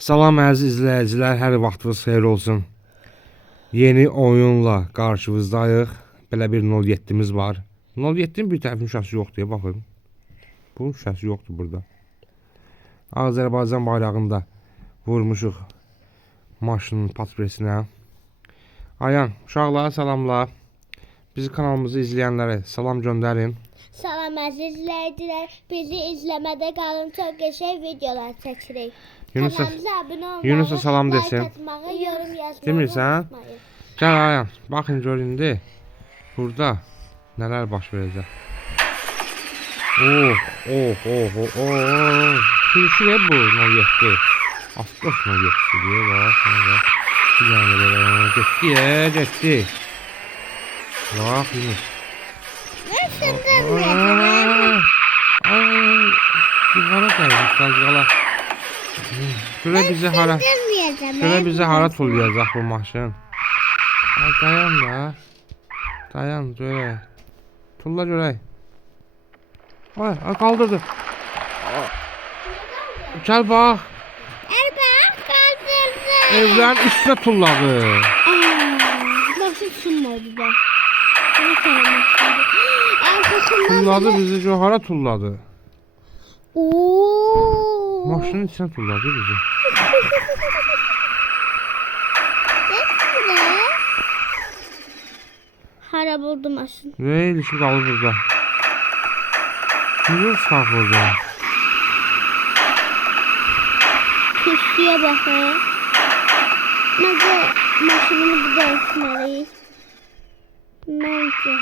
Salam əziz izləyicilər, hər vaxtınız xeyir olsun. Yeni oyunla qarşınızdayıq. Belə bir 07'miz var. 07'nin bir tərəfin şəsi yoxdur, baxın. Bunun şəsi yoxdur burada. Azərbaycan bayrağında vurmuşuq maşının patresinə. Ayan, uşaqlara salamlar. Bizi kanalımızı izləyənlərə salam göndərin. Salam əziz izləyicilər, bizi izləmədə qalın, çox qəşəng videolar çəkirik. Kanalımıza abunə olmağı, Yunus'a salam desin. like atmağı, yorum yazmağı Demirsən? unutmayın. Gəl Ayan, baxın gör indi. Burada nələr baş verəcək. Sürüşür bu 07. Asqos 07 diye bak. Bir tane böyle getdi. Bak Yunus. Divara gəldik, qazqala. Şöyle bize hara tullayacaq bu maşın. Ay, dayan da. Dayan, görək. Tulla görək. Ay, kaldırdı. Gel bak. Evlərin üstünə tulladı. Maşın sunmadı da. Tulladı bizi, hara tulladı. Ooo. Maşının içine tulladı bizi. Harap oldu maşın. Ve ilişki kaldı burada. Niye ıslak burada? Kürsüye bakın. Bence maşınımı bir değişmeliyiz. Bence.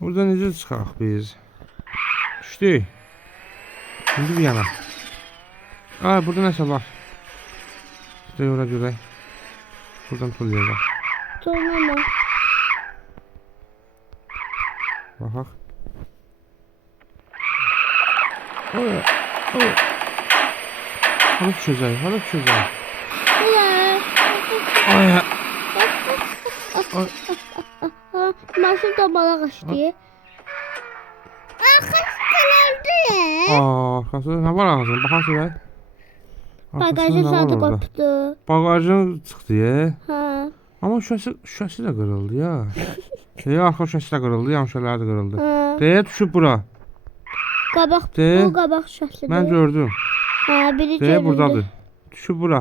Burada necə çıxaq biz? Düşdük. Şimdi bir yana. Ay, burada nəsə var. İşte yola görək. Buradan tullayacaq. Tornama. Baxaq. Ay. Hara düşəcək, hara düşəcək. Ay. Maşın da bala kaçtı. Arkası kanaldı ya. Arkası nə var ağzında? Baxaq görək. Bagajı sadı koptu. Bagajın çıxdı ya. Ha. Ama şüşəsi də qırıldı ya. Arxa şüşəsi də qırıldı, yan şüşələri də qırıldı. Deyə düşüb bura. Qabaq, De. bu qabaq şəhlidir. Mən gördüm. Ha, biri Deyə görüldü. buradadır. Düşüb bura.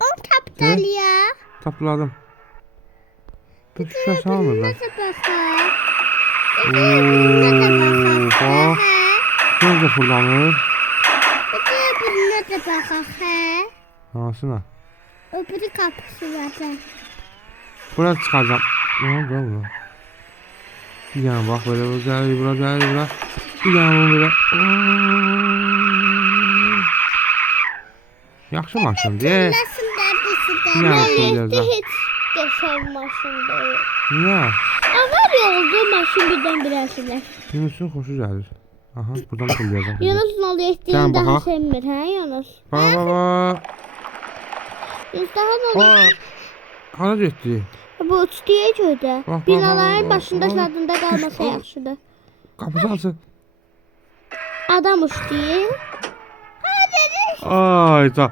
O tapdal ya. Tapladım. Bu şüşəsi almır ben. Nasıl bakar? Bax. Gözlə fırlanır. Buna da bakar. Hansına? Öbürü kapısı zaten. Bura çıxacam. Ne oldu bura? Bir yana bax belə, gəlir bura, gəlir bura. Bir yana bunu belə. Yaxşı maşındır. Nasıl derdisi de. Bir yana tullayacaq. Hiç geçen maşın değil. Niyə? Avar yoldu maşın birden birazcık. Yunus'un xoşu gəlir. Aha, buradan tullayacaq. Yunus nol Gel ettiğini daha bakalım. sevmir ha Yunus. Bax. Yunus daha nol Hara getdi? bu uçtuya göre. Bak, Binaların bak. başında şadında kalması yaxşıdır. Qapısı açıq. Adam uçtuya. Ay da.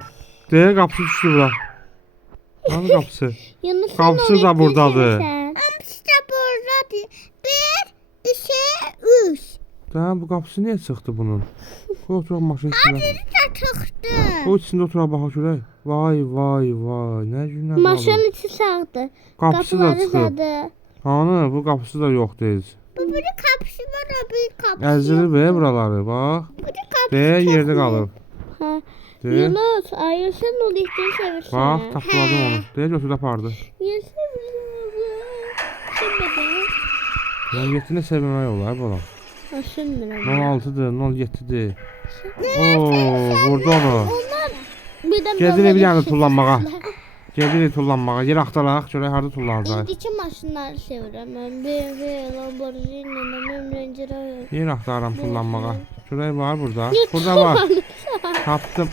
Deyə qapısı düşdü bura. Hanı qapısı? Yunus Qapısı da buradadır. İşte buradadır. 1, 2, 3. Da bu qapısı niyə çıxdı bunun? Qoy oturaq maşının içində. Çıktı. Qoy içində oturaq baxaq görək. Vay. Nə günə qalır. Maşının içi sağdı. Qapısı da Kapıları çıxıb. sağdı. Hanı? Bu qapısı da yoxdur heç. Bu bir kapısı var, o bir kapısı. Əzilib buraları, bax. Bu bir kapısı. Deyə yerdə qalıb. Ha. Deyə. Yunus, ayır sen o liften seversin. Bax, tapladım onu. Deyə götürüb apardı. Niye seviyorsun? Sevmedin. Ya yetini sevməmək olar balam. Ha, sevmedin. 16'dır, 07'dir. Vurdu onu. Onlar birden Gedir bir yana tullanmağa. Gedir tullanmağa. Yer axtaraq, görək harda tullanacaq. İndiki maşınları sevirəm. Mən BMW, Lamborghini, Range Rover. Yer axtarıram tullanmağa. Görək var burada. Burada var. Tapdım.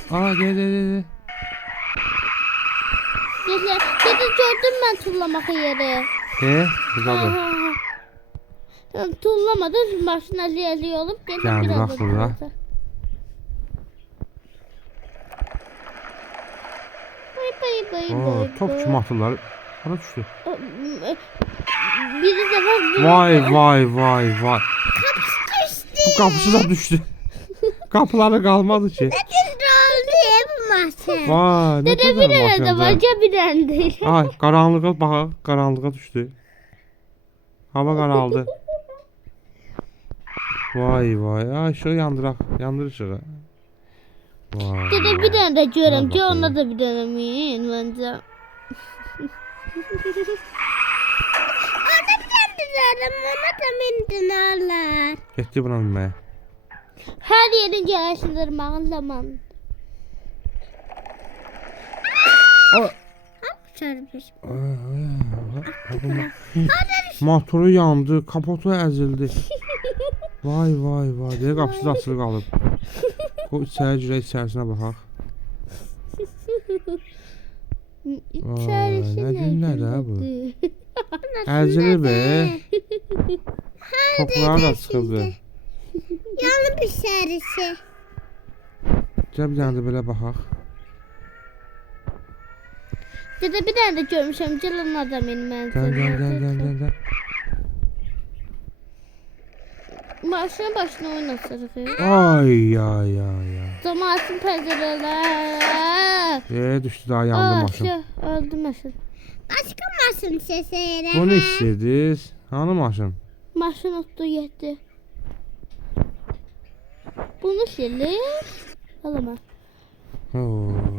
Gel. Dedi gördüm ben tullamak yeri. Buradadır. Tullamadı maşın ali olup gelip Gel biraz bak burada. Top kimi atırlar? Hara düşdü? Bir de var. Vay vay vay vay. Kapıştı. Bu kapısı da düşdü. Kapıları kalmadı ki. Vay ne Dede bir kadar tane de var, maşallah. ya bir tane değil. Ay karanlığa bak, karanlığa düşdü. Hava karaldı. Vay vay, ay ışığı yandırak, yandır ışığı. Vay. Dede bir tane de görüm ki bakayım. ona da bir tane min bence. Ona bir tane dedim, ona da mindin Allah. Getdi buna binməyə. Her yerin geliştirmağın zaman. Ay. Çarpış. Motoru yandı, kapotu əzildi. Vay vay vay, deyə qapısı da açılıb qalıb. O içəri girək, içərisinə baxaq. İçerisi ne günler ha bu? bu? Əzilib be. Topları da çıxıbdı. Yanı bir serisi. Gəl bir dənə də belə baxaq. Dede bir tane de görmüşüm, cılın adam benim ben. Gəl. Başına başına oynatırıq. Ay ay ay ay. Zamanın pəncərələr. Düşdü daha yandı maşın. Öldü maşın. Başka maşın sesi. Bu ne istediniz? Hanı maşın? Maşın otdu getdi. Bunu silir. Alama.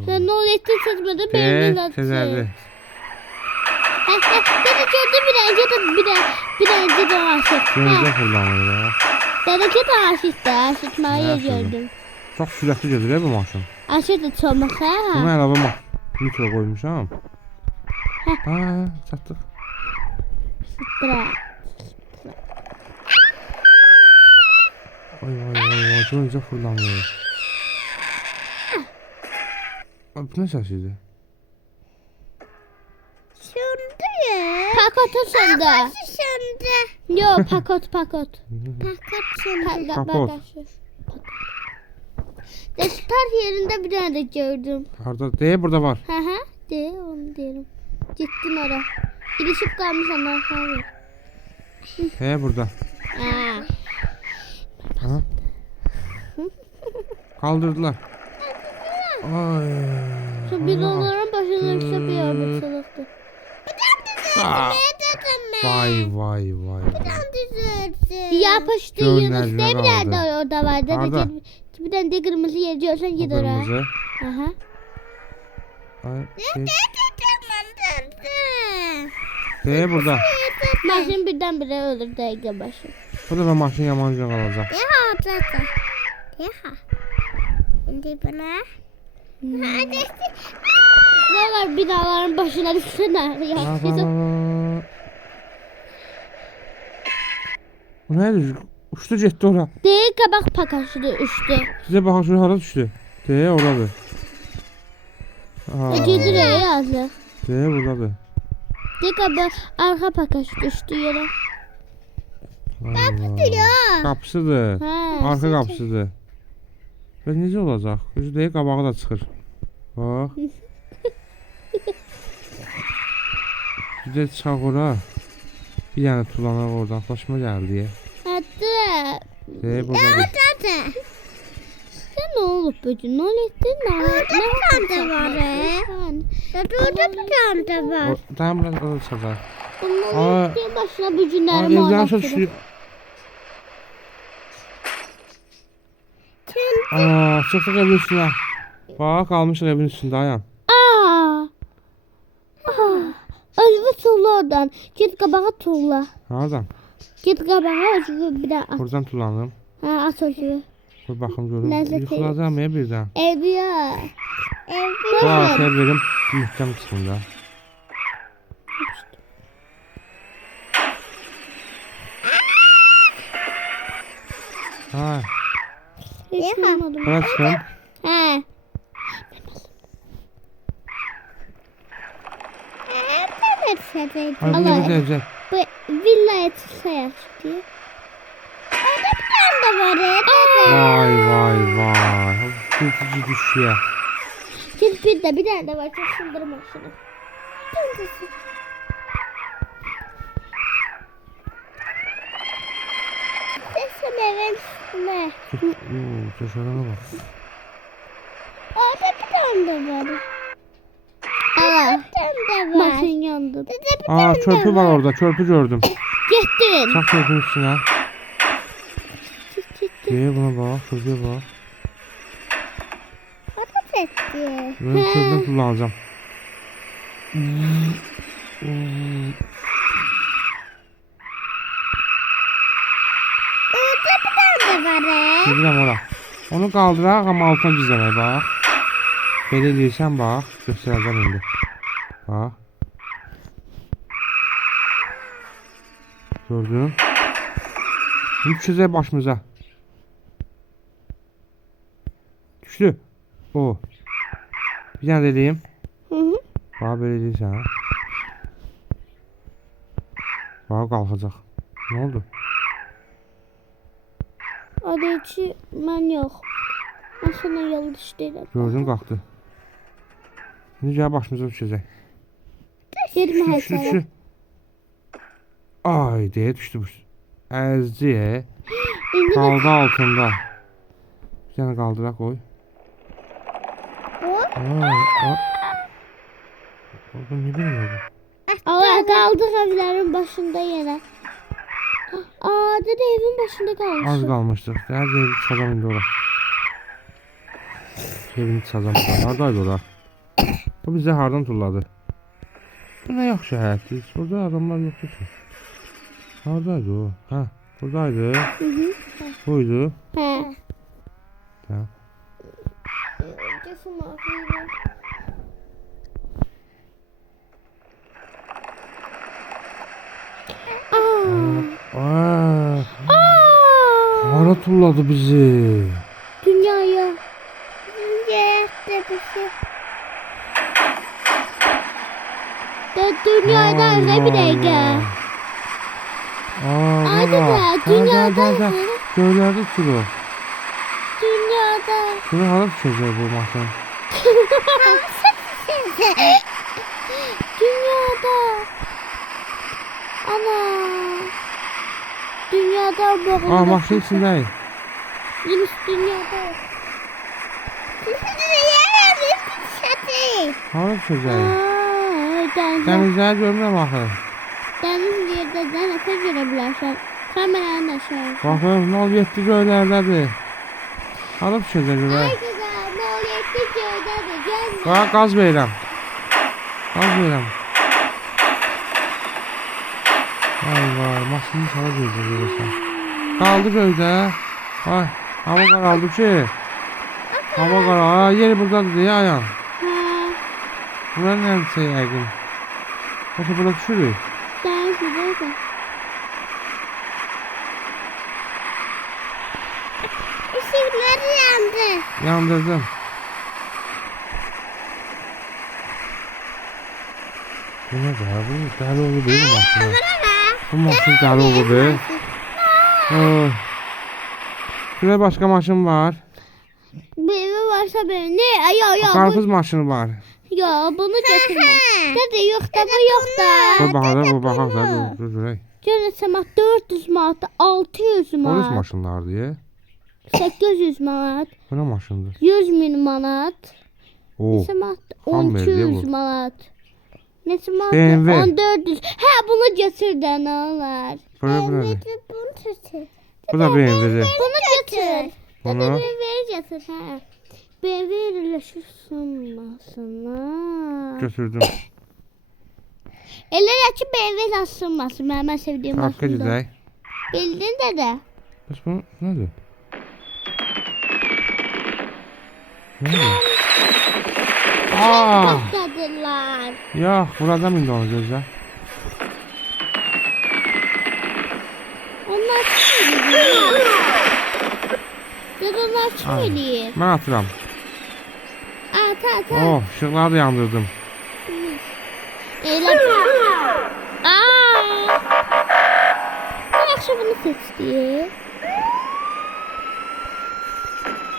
Sen ne ettin seçmedi benim de Təzəli. Dede gördü bir önce de aşık. Dənizə fırlanır ya. Dede ki de aşık da aşıkmayı Nasıl? gördüm. Çox sürətli gedir bu maşın. Aşık da çomaq Buna ha. əlavə mikro qoymuşam. Ha, çatdıq. Bırak. Vay, dənizə fırlanır. Bu nə səs idi? Söndü ya. Pakotu söndü. Pakotu söndü. Yok pakot. Pakot söndü. Kapot. Start yerinde bir tane de gördüm. Harda? Burada var. Hı. De onu diyorum. Gittim oraya. İlişip kalmış ama. Burada. Aa. Ha? Kaldırdılar. Ay. Şu bidonların başına işte bir yerde salıktı. Aa. Vay. Yapıştı Gönderme Yunus. Ne bir kaldı. yerde orada vardı. Nerede? Bir tane de kırmızı yer görsen O git oraya. kırmızı. Aha. Ay, burada. Maşın birdenbire ölür dakika başı. Bu da maşın yamanca qalacaq. Şimdi bana. Ne var binaların başına düşsene. Ya. Bu nədir? Uçdu getdi ora. Değil kabak pakaşıdı üstü. Sizə baxın şuraya hara düşdü? Oradır. Gidir ya yazı. Buradadır. Değil kabak arka pakaş düştü yere. Qapısıdır. Ha, Arka qapısıdır. Və necə olacaq? Özü deyək qabağı da çıxır. Bax. Bir də çıxaq ora. Bir dənə tulanaq oradan. Başıma gəldi. Hatta. Buradadır. Sen ne olup böcün? Ne ettin? Ne tane var Orada bir tane de var. Tamam biraz orada çıxacaq. Bunların bir başına böcünlerim Evdən oynatırım. aşağı düşdü. Çıxdıq evin üstünə. Bax, qalmışıq evin üstündə, ayan. Özümü tulla oradan. Git kabağa tulla. Hardan? Git kabağa özümü bir daha at. Buradan tulanım. Ha at özümü. Bir baxım görüm. Ləzzət Yıxılacam ya birdən. Evliya. Bu arkaya verim. Mühkəm çıxın da. Ha, Hiç duymadım. bura çıxın. He. Ay, bu Allah. necə dəyəcək? Bu villaya çıksayak diye. Orada bir tane de var. Vay. Gültücü düşüyor. Kirpir de bir tane de var. Çok sındırma şunu. Sesim evin üstüne. Teşekkürler bak. Orada bir tane de var. Aa, bir tane de var. Başın yandı. Aa çöpü var orada. Çöpü gördüm. Gittin. Çak çöpün üstüne. Gel buna bak. Çocuğa bak. Ateş etti. Ben çöpünü kullanacağım. Orada bir tane de var. Gedirəm ora. Onu qaldıraq, amma altına gizləmək, bax. Belə eləyirsən, bax. Göstərəcəm indi. Bax. Gördün? Şimdi düşəcək başımıza. Düşdü. O. Bir dənə də eləyim. Bax, belə eləyirsən. Bax, qalxacaq. Ne oldu? Adeti ben yok. Ben sana yanlış değilim. Gördün qalxdı. Şimdi gəl başımıza düşəcək. Girme Düşdü, hesaba. düşdü. Ay deyə düşdü bu. Əzdi. İndi de Qaldı altında. Bir dənə qaldıraq qoy. o. Orada ne bilmiyorum. Allah kaldık evlerin başında yine. Aa dede evin başında Az kalmışsın. qalmışdı. Her evi çıxacam indi ora. Evini çıxacam. Haradaydı ora? Bu bizə hardan tulladı? Bu nə yaxşı həyətdir. Burada adamlar yoxdur ki. Haradaydı o? Hə, buradaydı. Buydu. He. Tamam. Aa, hara tulladı bizi. Dünyaya. Dünyaya tepesi. Dünyada ne bir dakika. Aa, Ay baba. dede, dünyada Gel. Göylerde turu. Dünyada. Şunu hara düşəcək bu maşın? Dünyada. Ana. Dünyada bu. Aa, maşın içindəyik. Yunus dünyada. Hara düşəcək? Deniz. Dənizləri görmürəm axı. Deniz yerde denize girebilirsin. Kameranın aşağı. Baxın, 07 göylərdədir. Hara düşəcək ora? Ay güzel. Ne oluyor? Gölde de gelme. Bax, qaz verirəm. Qaz verirəm. Vay, maşını sala gözlə görürsən. Qaldı göydə. Ay, hava qaraldı ki. Hava qaraldı. Yeri buradadır deyə ayağım. Ha. Bura nədirsə yəqin. Başa bura düşürük. Deniz burada. Işıklar yandı. Yandırdım. Bu ne be? Bu deli olur değil mi maşını? Bu maşın deli olur be. Şurada başka maşın var. Bir evi varsa benim. Ne? Ya. Karpuz maşını var. Ya bunu getirme. Dede yok da bu yok da. Bu bahadır, bu bakar da. Dur. Görürsem 400 manat, 600 Polis manat, maşınlar diye. 800 manat, Bu ne maşındır? 100 bin manat, Oh. neçə manat, Xam verdi 1200 bu. manat, neçə manat, BMW. 1400. Hə, bunu götür də nə olar? Bu ne? Bunu götür. Bu da BMW'dir. Bunu götür. Bunu? Dede BMW'yi götür, hə. BMW ilə sınmasınlar. Götürdüm. Elə ki BMW asılmasın, mən sevdiyim Arka maşında. gidək. Bildin dede. Bəs bu nədir? Nədir? Aa! Patladılar. Yox, buradan indi onu gözlə. Onlar kim ediyor? Dede onlar kim Ay. ediyor? Mən atıram. At. Oh, ışıqları da yandırdım. Elə. Aa! Yaxşı bunu seçdi.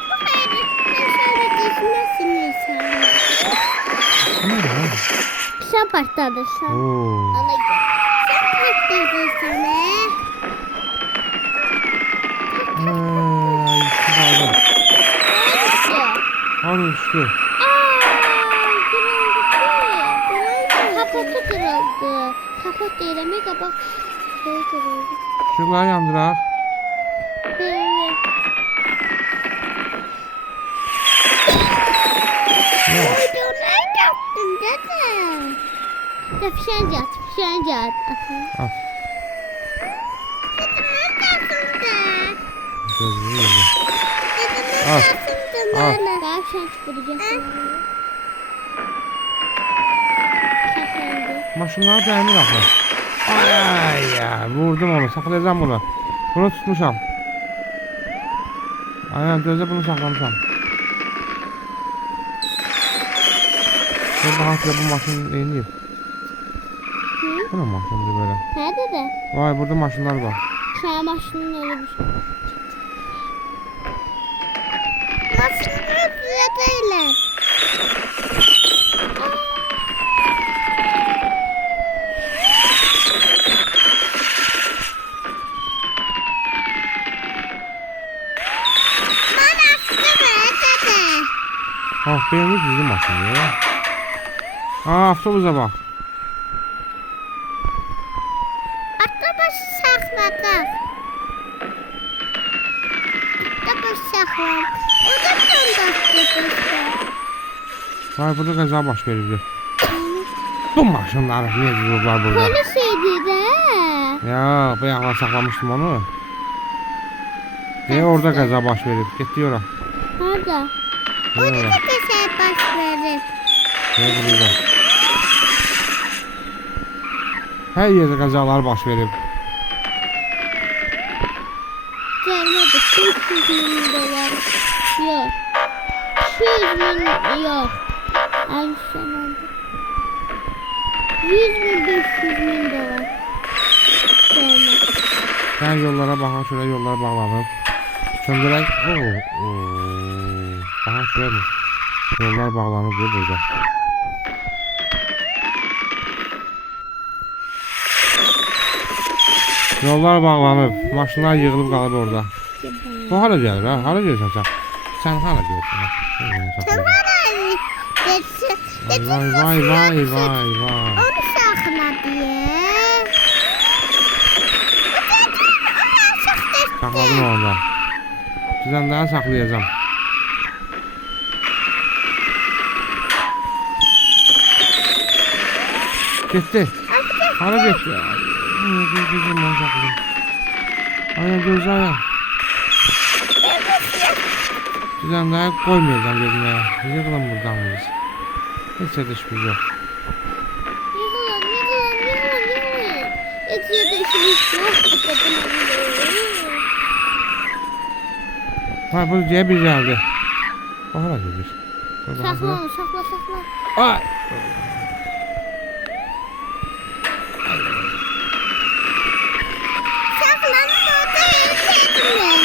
Bu hayır, sen sonra düşməsin insan. partladırsan. Oo. Ona göre. Patladırsan Ay, kaldı. Al üstü. Kapotu kırıldı. Kapot değil ama kapak şey kırıldı. Şunları yandırak. Böyle. Videolar yaptın dede. Ya fişenci at, fişenci at. Al. Gözünü yedi. Al. Al. Daha fişenci vuracaksın. Şaşırdı. Maşınları dəmir axı. Ay ya, vurdum onu, saxlayacağım bunu. Bunu tutmuşam. Aynen, gözə bunu saxlamışam. Burada hansıya bu maşın eyniyib. Bu ne maşındır böyle? Nerede de? Vay, burada maşınlar var. Kaya maşının öyle bir şey. Maşını düzeltelim. Bana sıkma dede. Ah, benim bizim maşın ya. Aa, avtobusa bak. Atabaşı sakladık. Atabaşı sakladık. O da tanıdık. Vay, burada qəza baş verildi. Bu maşınları niye dururlar burada? Polis şeydi de. Ya, bayaqlar saxlamışdım onu. Niye orada qəza baş verib? Getdi ora. Nerede? O da bir baş verir. Ne burada? Her yerde qəzalar baş verib. Gelmedi. 300 bin dolar. Yok. 200 bin yok. Ay sen oldu. 100 bin 500 bin dolar. Gelmedi. Mən yollara baxan şuraya yollara bağlanıb. Söndürək. Baxan şuraya mı? Yollar bağlanıb burada. Yollar bağlanıb. Maşınlar yığılıb qalıb orada. Bu hara gəlir ha? Hara gəlirsən sən? Sən hara gəlirsən? Vay. Onu sakladı ya. Saxladım orada. Sizdən daha saxlayacağım. Getdi. Hara getdi? Gözüm mən saxladım. Aynen gözü ayağım. Sizdən daha qoymayacağım gözümə. Yığılın buradan biz. Heç edişimiz yox. Yıkılın. Etiyordu işimiz yok. Ha, bu diye bir geldi. O hala gelir. Sakla onu sakla. Ay. Saklandı orada erkekler.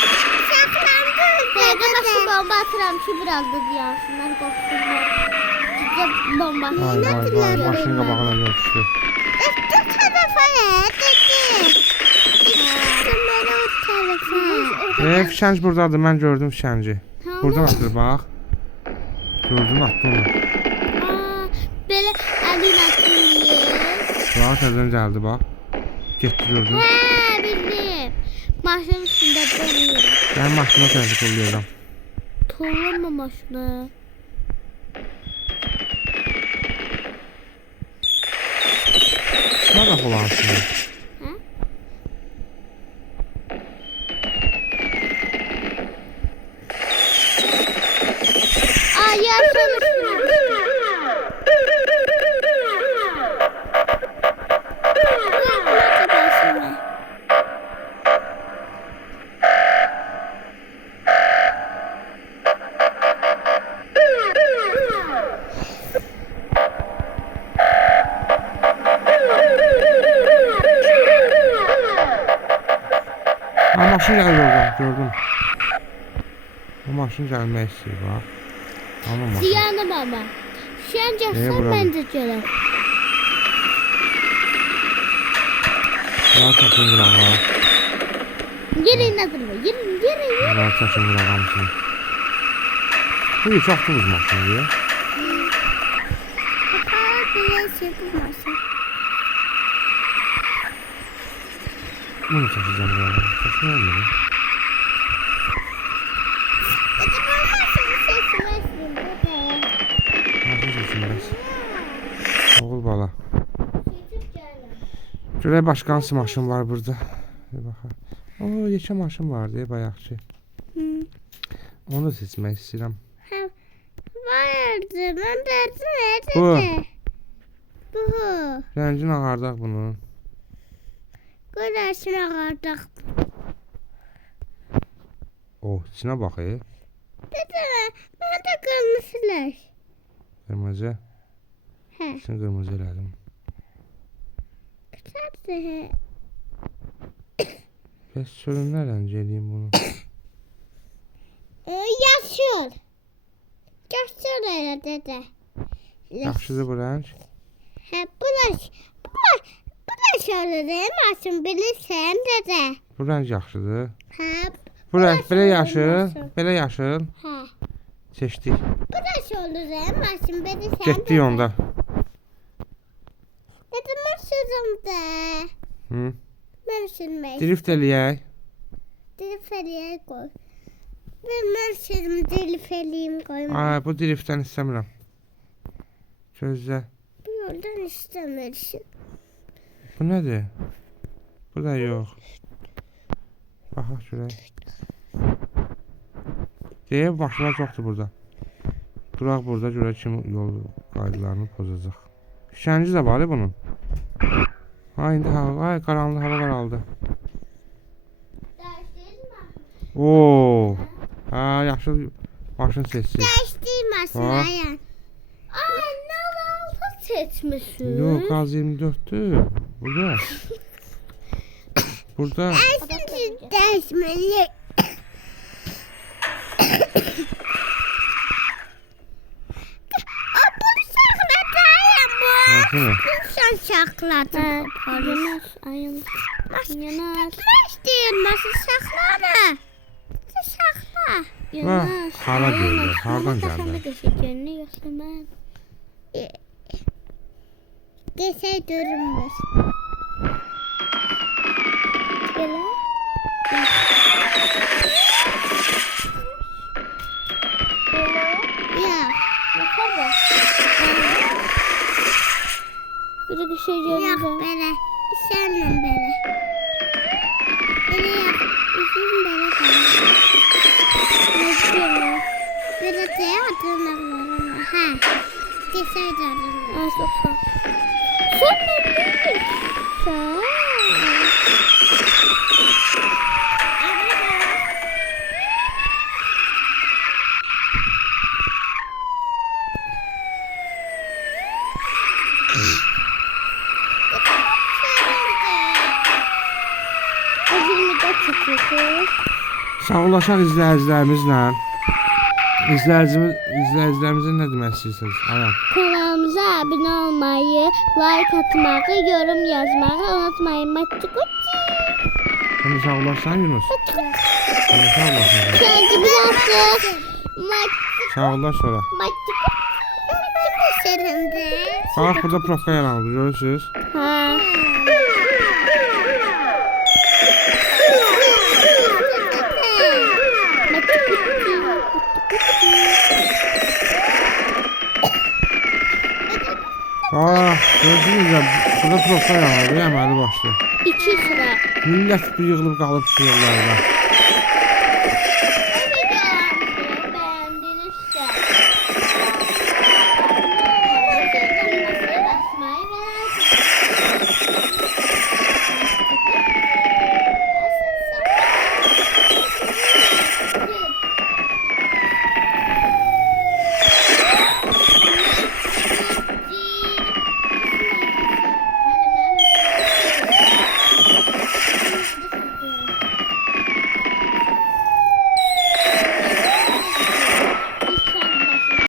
Saklandı Evde başı orada. bomba atıram ki biraz da diyansınlar korksunlar. Ciddi bomba. Vay, maşın qabağına düşdü. Bu tarafa ya dedi. Kamera o tarafa. Fişənc buradadır, mən gördüm fişənci. Buradan atır, bax. Gördüm, attı onu. Böyle elin atıyor. Bax, təzən gəldi, bax. Getdi, gördüm. He bildim. Maşının üstünde donuyor. Mən maşına tərəf tullayacağım. Tuğlama maşını. Nə qapı olansın? Aa yaşın üstüne. Ha, maşın gəlir oradan, gördüm. Bu maşın gəlmək istəyir, bax. Ama maşın. Ziyanım ama. Şu an Neye yapsam buram? bence göre. Rahat çəkin qırağa. Yerin hazırma. Yerin. Rahat çəkin qırağa mısın? Bu üç axtımız maşını ya. Bakalım biraz yapılmasın. Bunu çəkəcəm qırağa. Çəkin olmuyor. Hadi olmasın seçmesin burada. Nasıl seçim bəs? Oğul bala. Seçip gelin. Görək başqa hansı maşın var burada. Bir baxaq. Oo, yekə maşın var deyə bayaqçı. Onu da seçmək istəyirəm. Vardı. Ben de Bu. nerede? Bu. Rəngini ağardaq bunun. Güneşin ağardık. Oh, içinə bax. Dede ben de kırmızılar. Qırmızı. He. İçini qırmızı elədim. Güzeldi. Bəs sürün nə rəng eləyim bunu? Yaşıl. Yaşıl öyle dede. Yaxşıdır bu rəng. He bu da şöyle demezsin bilirsen dede. Bu rəng yaxşıdır. He. Bu rəng belə yaşıl, olmasın. belə yaşıl. He. Seçdik. Bu da şöyle demezsin bilirsen Getdik onda. Dede ben sürümde. Hı. Ben sürmek. Drift eləyək. Dilifeliye koy. Ben sürüm dilifeliyim koyma. Ay, bu driftdən istəmirəm. Gözlə. Bu yoldan istemirsin. Bu nədir? Bu da yox. Baxaq görək. Deyə maşınlar çoxdur burada. Duraq burada görək kim yol qaydalarını pozacaq. Şənci də var bunun. Ha, indi hava, ay qaranlıq hava qaraldı. Oo. Ha, yaxşı maşın seçsin. Değiştirmesin Ha. Ayan. Aa, ne oldu seçmişsin? Yox, qaz 24'dür. Burada. Burada. Şimdi değişmeli. O bunu sakladı Ayan bu. Hansını? Bunu sen sakladın. Yanar ayın. Yanar. Değiştirmesin sakladı. Sakla. Yanar. hala görüyor. Hardan geldi? Geçeceklerini göstermez. Geçey durmuş. Gele. Ya. Bakar da. Bir de Yok düşeceğim. böyle. Senle böyle. Böyle yap. Üzüm böyle kaldı. Geçiyorum. Böyle de hatırlamıyorum. Ha. Geçey durmuş. Aa, çok sağ. Sen ne değil? Sağ. Özümü de çekiyorsun. Sağollaşaq izləyicilərimizlə. İzləyicilərimizə nə demək istəyirsiniz? Ayam. Kanalımıza abone olmayı, like atmayı, yorum yazmayı unutmayın. Matikuti. Sən də sağollaşsan Yunus. Sən də sağollaşsan. Kendi biraz Sağolaş sonra. matikuti. Serinde. Bax, burada profka yarandı, görürsünüz. Ha. Bax, görürsünüz ya, burada profka yarandı, əməli başlı. 2 sıra. Millət bir yığılıb qalıb bu yollarda.